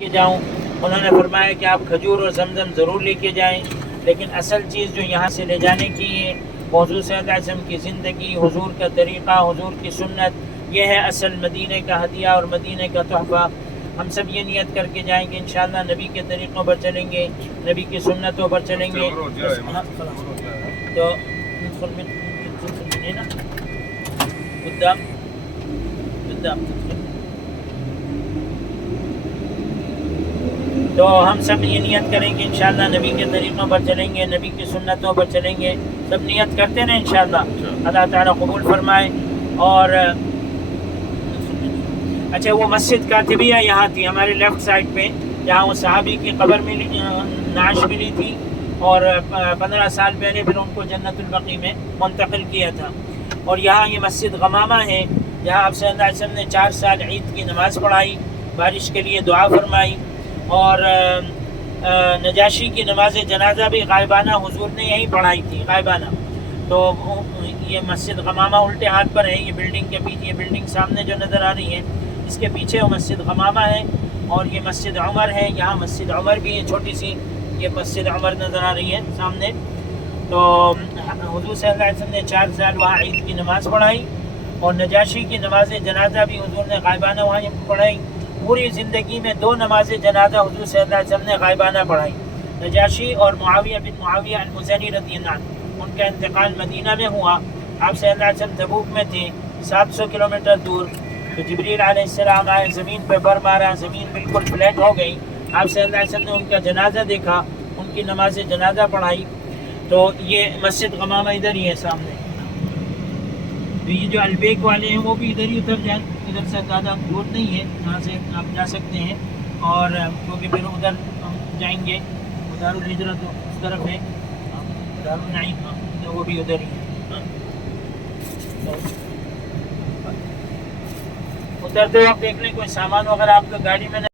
کے جاؤں. انہوں نے فرمایا کہ آپ کھجور اور زمزم ضرور لے کے جائیں، لیکن اصل چیز جو یہاں سے لے جانے کی ہے حضور صلی اللہ علیہ وسلم کی زندگی، حضور کا طریقہ، حضور کی سنت، یہ ہے اصل مدینہ کا ہدیہ اور مدینہ کا تحفہ. ہم سب یہ نیت کر کے جائیں کہ انشاءاللہ نبی کے طریقوں پر چلیں گے، نبی کی سنتوں پر چلیں گے. تو تو ہم سب یہ نیت کریں کہ انشاءاللہ نبی کے طریقوں پر چلیں گے، نبی کی سنتوں پر چلیں گے. سب نیت کرتے نا انشاءاللہ، اللہ تعالیٰ قبول فرمائے. اور اچھا، وہ مسجد کاتبیہ یہاں تھی ہمارے لیفٹ سائڈ پہ، جہاں وہ صحابی کی قبر ملی، نعش ملی تھی، اور 15 سال پہلے پھر ان کو جنت البقیع میں منتقل کیا تھا. اور یہاں یہ مسجد غمامہ ہے، جہاں آپ صلی اللہ علیہ وسلم نے 4 سال عید کی نماز پڑھائی، بارش کے لیے دعا فرمائی. اور نجاشی کی نماز جنازہ بھی غائبانہ حضور نے یہیں پڑھائی تھی، غائبانہ. تو یہ مسجد غمامہ الٹے ہاتھ پر ہے، یہ بلڈنگ کے پیچھے، یہ بلڈنگ سامنے جو نظر آ رہی ہے اس کے پیچھے وہ مسجد غمامہ ہے. اور یہ مسجد عمر ہے، یہاں مسجد عمر بھی ہے چھوٹی سی، یہ مسجد عمر نظر آ رہی ہے سامنے. تو حضور صلی اللہ علیہ وسلم نے 4 سال وہاں عید کی نماز پڑھائی، اور نجاشی کی نماز جنازہ بھی حضور نے غائبانہ وہاں پڑھائی. پوری زندگی میں 2 نماز جنازہ حضور صلی اللہ علیہ وسلم نے غائبانہ پڑھائی، نجاشی اور معاویہ بن معاویہ المزنی رضی اللہ عنہ. ان کا انتقال مدینہ میں ہوا، آپ صلی اللہ علیہ وسلم تبوک میں تھے 700 کلومیٹر دور. تو جبریل علیہ السلام آئے، زمین پہ بر مارا، زمین بالکل فلیٹ ہو گئی. آپ صلی اللہ علیہ وسلم نے ان کا جنازہ دیکھا، ان کی نماز جنازہ پڑھائی. تو یہ مسجد غمامہ ادھر ہی ہے سامنے. تو یہ جو البیک والے ہیں وہ بھی ادھر ہی اتر جائیں، ادھر سے زیادہ دور نہیں ہے، یہاں سے آپ جا سکتے ہیں. اور کیونکہ پھر ادھر جائیں گے، دار الہجرت اس طرف ہے، دار النعیم تو وہ بھی ادھر ہی ہے. ادھر تو آپ دیکھ لیں کوئی سامان وغیرہ آپ کو گاڑی میں